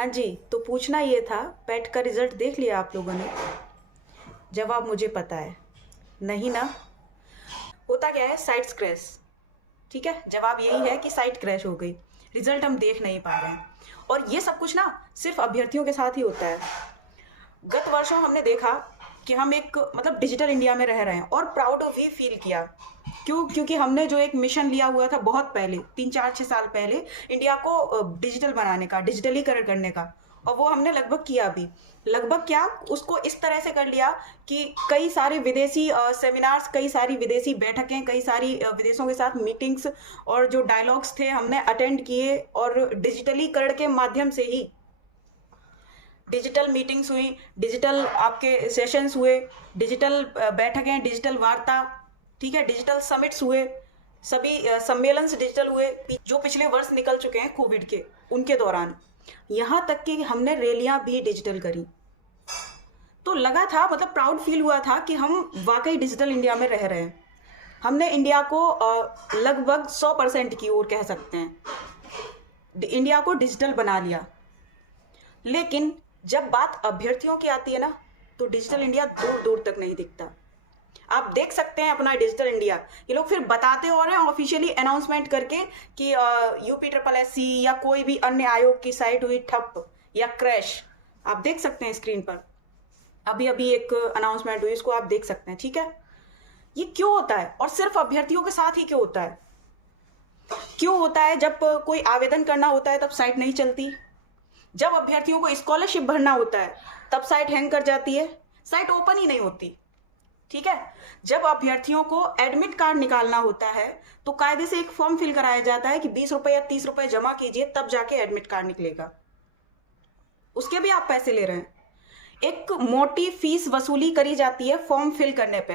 हाँ जी, तो पूछना ये था, पेट का रिजल्ट देख लिया आप लोगों ने? जवाब मुझे पता है, नहीं ना? होता क्या है, साइट्स क्रैश। ठीक है, जवाब यही है कि साइट क्रैश हो गई, रिजल्ट हम देख नहीं पा रहे हैं। और ये सब कुछ ना सिर्फ अभ्यर्थियों के साथ ही होता है। गत वर्षों हमने देखा कि हम एक मतलब डिजिटल इंडिया में रह रहे हैं और प्राउड भी फील किया। क्यों? क्योंकि हमने जो एक मिशन लिया हुआ था बहुत पहले, 3 4 6 साल पहले, इंडिया को डिजिटल बनाने का, डिजिटलीकरण करने का, और वो हमने लगभग किया भी। लगभग क्या, उसको इस तरह से कर लिया कि कई सारे विदेशी सेमिनार्स, कई सारी विदेशी बैठकें, कई सारी विदेशों के साथ मीटिंग्स और जो डायलॉग्स थे हमने अटेंड किए, और डिजिटलीकरण के माध्यम से ही डिजिटल मीटिंग्स हुई, डिजिटल आपके सेशंस हुए, डिजिटल बैठकें, डिजिटल वार्ता, ठीक है, डिजिटल समिट्स हुए, सभी सम्मेलन डिजिटल हुए जो पिछले वर्ष निकल चुके हैं कोविड के, उनके दौरान। यहाँ तक कि हमने रैलियां भी डिजिटल करी। तो लगा था, मतलब प्राउड फील हुआ था कि हम वाकई डिजिटल इंडिया में रह रहे हैं। हमने इंडिया को लगभग 100% की ओर कह सकते हैं, इंडिया को डिजिटल बना लिया। लेकिन जब बात अभ्यर्थियों की आती है ना, तो डिजिटल इंडिया दूर दूर तक नहीं दिखता। आप देख सकते हैं अपना डिजिटल इंडिया, ये लोग फिर बताते और हैं ऑफिशियली अनाउंसमेंट करके कि UPSSC या कोई भी अन्य आयोग की साइट हुई ठप या क्रैश। आप देख सकते हैं स्क्रीन पर, अभी अभी एक अनाउंसमेंट हुई, इसको आप देख सकते हैं। ठीक है, ये क्यों होता है और सिर्फ अभ्यर्थियों के साथ ही क्यों होता है? क्यों होता है? जब कोई आवेदन करना होता है तब साइट नहीं चलती, जब अभ्यर्थियों को स्कॉलरशिप भरना होता है तब साइट हैंग कर जाती है, साइट ओपन ही नहीं होती। ठीक है, जब अभ्यर्थियों को एडमिट कार्ड निकालना होता है तो कायदे से एक फॉर्म फिल कराया जाता है कि 20 रुपए या 30 रुपए जमा कीजिए, तब जाके एडमिट कार्ड निकलेगा, उसके भी आप पैसे ले रहे हैं। एक मोटी फीस वसूली करी जाती है फॉर्म फिल करने पे।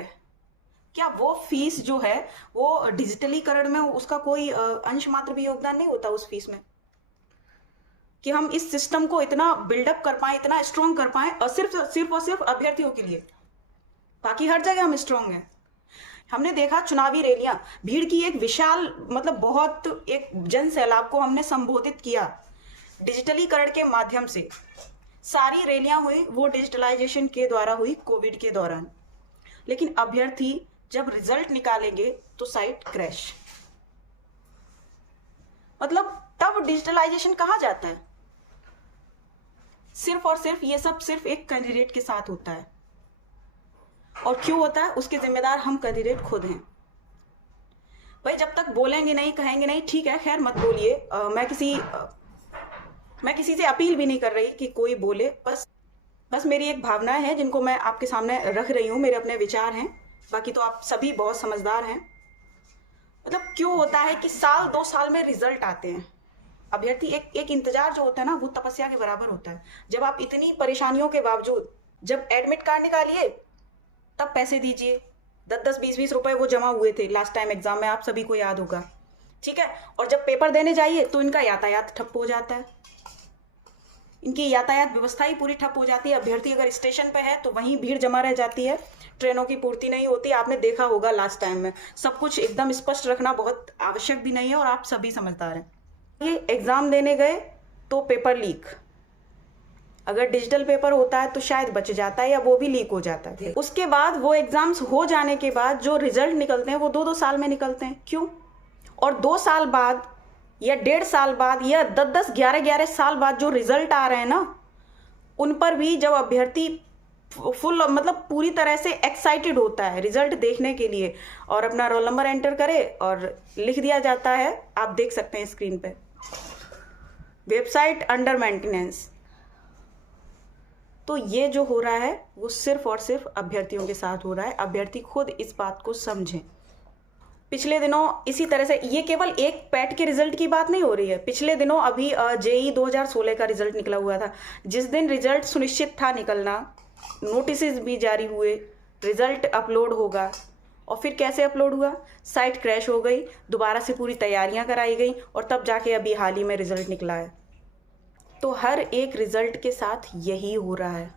क्या वो फीस जो है वो डिजिटलीकरण में उसका कोई अंश मात्र भी योगदान नहीं होता उस फीस में, कि हम इस सिस्टम को इतना बिल्डअप कर पाए, इतना स्ट्रॉन्ग कर पाए, और सिर्फ अभ्यर्थियों के लिए? बाकी हर जगह हम स्ट्रॉन्ग हैं। हमने देखा चुनावी रैलियां, भीड़ की एक विशाल, मतलब बहुत एक जन सैलाब को हमने संबोधित किया डिजिटलीकरण के माध्यम से। सारी रैलियां हुई वो डिजिटलाइजेशन के द्वारा हुई कोविड के दौरान। लेकिन अभ्यर्थी जब रिजल्ट निकालेंगे तो साइट क्रैश। मतलब तब डिजिटलाइजेशन कहा जाता है? सिर्फ और सिर्फ ये सब सिर्फ एक कैंडिडेट के साथ होता है। और क्यों होता है? उसके जिम्मेदार हम कैंडिडेट खुद हैं। भाई जब तक बोलेंगे नहीं, कहेंगे नहीं, ठीक है, खैर मत बोलिए। मैं किसी से अपील भी नहीं कर रही कि कोई बोले, बस मेरी एक भावना है जिनको मैं आपके सामने रख रही हूँ, मेरे अपने विचार हैं। बाकी तो आप सभी बहुत समझदार हैं। मतलब क्यों होता है कि साल 2 साल में रिजल्ट आते हैं? अभ्यर्थी एक इंतजार जो होता है ना, वो तपस्या के बराबर होता है। जब आप इतनी परेशानियों के बावजूद जब एडमिट कार्ड निकालिए तब पैसे दीजिए, 10 10 20 20 रुपए वो जमा हुए थे लास्ट टाइम एग्जाम में, आप सभी को याद होगा। ठीक है, और जब पेपर देने जाइए तो इनका यातायात ठप हो जाता है, इनकी यातायात व्यवस्था ही पूरी ठप हो जाती है। अभ्यर्थी अगर स्टेशन पे है तो वहीं भीड़ जमा रह जाती है, ट्रेनों की पूर्ति नहीं होती। आपने देखा होगा लास्ट टाइम में। सब कुछ एकदम स्पष्ट रखना बहुत आवश्यक भी नहीं है, और आप सभी समझदार हैं। ये एग्जाम देने गए तो पेपर लीक, अगर डिजिटल पेपर होता है तो शायद बच जाता है या वो भी लीक हो जाता है। उसके बाद वो एग्जाम्स हो जाने के बाद जो रिजल्ट निकलते हैं वो 2 2 साल में निकलते हैं। क्यों? और 2 साल बाद या 1.5 साल बाद या 10 10 11 11 साल बाद जो रिजल्ट आ रहे हैं ना, उन पर भी जब अभ्यर्थी फुल, मतलब पूरी तरह से एक्साइटेड होता है रिजल्ट देखने के लिए, और अपना रोल नंबर एंटर करे और लिख दिया जाता है, आप देख सकते हैं स्क्रीन पे, वेबसाइट अंडर मेंटेनेंस। तो ये जो हो रहा है वो सिर्फ और सिर्फ अभ्यर्थियों के साथ हो रहा है। अभ्यर्थी खुद इस बात को समझें। पिछले दिनों इसी तरह से, ये केवल एक पैट के रिजल्ट की बात नहीं हो रही है। पिछले दिनों अभी JEE 2016 का रिजल्ट निकला हुआ था। जिस दिन रिजल्ट सुनिश्चित था निकलना, नोटिस भी जारी हुए, रिजल्ट अपलोड होगा, और फिर कैसे अपलोड हुआ? साइट क्रैश हो गई, दोबारा से पूरी तैयारियां कराई गई, और तब जाके अभी हाल ही में रिजल्ट निकला है। तो हर एक रिजल्ट के साथ यही हो रहा है।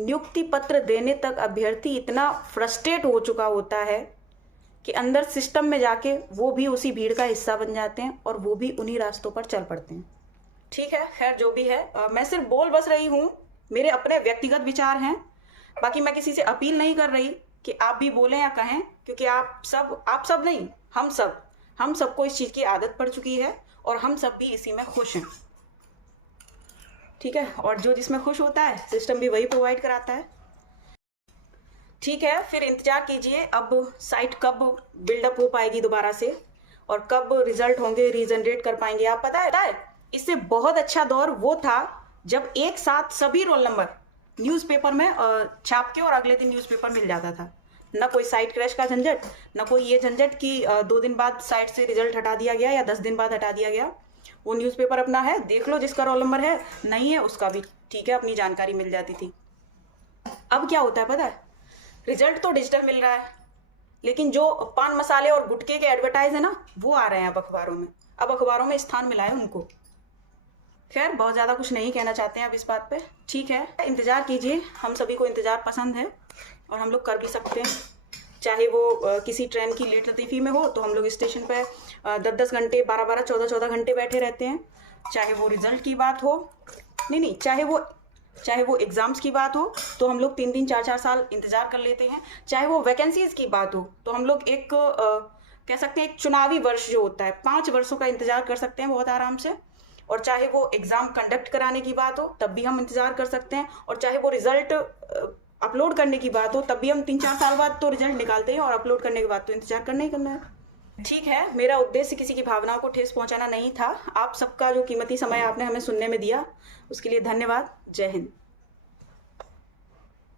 नियुक्ति पत्र देने तक अभ्यर्थी इतना फ्रस्ट्रेट हो चुका होता है कि अंदर सिस्टम में जाके वो भी उसी भीड़ का हिस्सा बन जाते हैं, और वो भी उन्हीं रास्तों पर चल पड़ते हैं। ठीक है, खैर जो भी है, मैं सिर्फ बोल बस रही हूँ, मेरे अपने व्यक्तिगत विचार हैं। बाकी मैं किसी से अपील नहीं कर रही कि आप भी बोलें या कहें, क्योंकि आप सब नहीं, हम सबको इस चीज़ की आदत पड़ चुकी है और हम सब भी इसी में खुश हैं। ठीक है, और जो जिसमें खुश होता है सिस्टम भी वही प्रोवाइड कराता है। ठीक है, फिर इंतजार कीजिए अब साइट कब बिल्डअप हो पाएगी दोबारा से और कब रिजल्ट होंगे, रीजनरेट कर पाएंगे आप। पता है इससे बहुत अच्छा दौर वो था जब एक साथ सभी रोल नंबर न्यूज़पेपर में छाप के और अगले दिन न्यूज़पेपर मिल जाता था। ना कोई साइट क्रैश का झंझट, ना कोई ये झंझट कि 2 दिन बाद साइट से रिजल्ट हटा दिया गया या 10 दिन बाद हटा दिया गया। वो न्यूज़पेपर अपना है, देख लो, जिसका रोल नंबर है, नहीं है उसका भी ठीक है, अपनी जानकारी मिल जाती थी। अब क्या होता है पता है, रिजल्ट तो डिजिटल मिल रहा है, लेकिन जो पान मसाले और गुटखे के एडवर्टाइज है ना, वो आ रहे हैं अब अखबारों में। अब अखबारों में स्थान मिला है उनको। खैर बहुत ज़्यादा कुछ नहीं कहना चाहते हैं अब इस बात पे। ठीक है, इंतज़ार कीजिए, हम सभी को इंतज़ार पसंद है और हम लोग कर भी सकते हैं। चाहे वो किसी ट्रेन की लेट लतीफ़ी में हो तो हम लोग स्टेशन पे 10-10 घंटे, 12-12, 14-14 घंटे बैठे रहते हैं। चाहे वो रिजल्ट की बात हो, नहीं, चाहे वो एग्ज़ाम्स की बात हो तो हम लोग 3-3, 4-4 साल इंतज़ार कर लेते हैं। चाहे वो वैकेंसीज़ की बात हो तो हम लोग एक कह सकते हैं एक चुनावी वर्ष जो होता है 5 वर्षों का इंतज़ार कर सकते हैं बहुत आराम से। और चाहे वो एग्ज़ाम कंडक्ट कराने की बात हो तब भी हम इंतज़ार कर सकते हैं। और चाहे वो रिज़ल्ट अपलोड करने की बात हो तब भी हम 3-4 साल बाद तो रिजल्ट निकालते हैं और अपलोड करने के बाद तो इंतज़ार करना ही करना है। ठीक है, मेरा उद्देश्य किसी की भावनाओं को ठेस पहुंचाना नहीं था। आप सबका जो कीमती समय आपने हमें सुनने में दिया उसके लिए धन्यवाद। जय हिंद।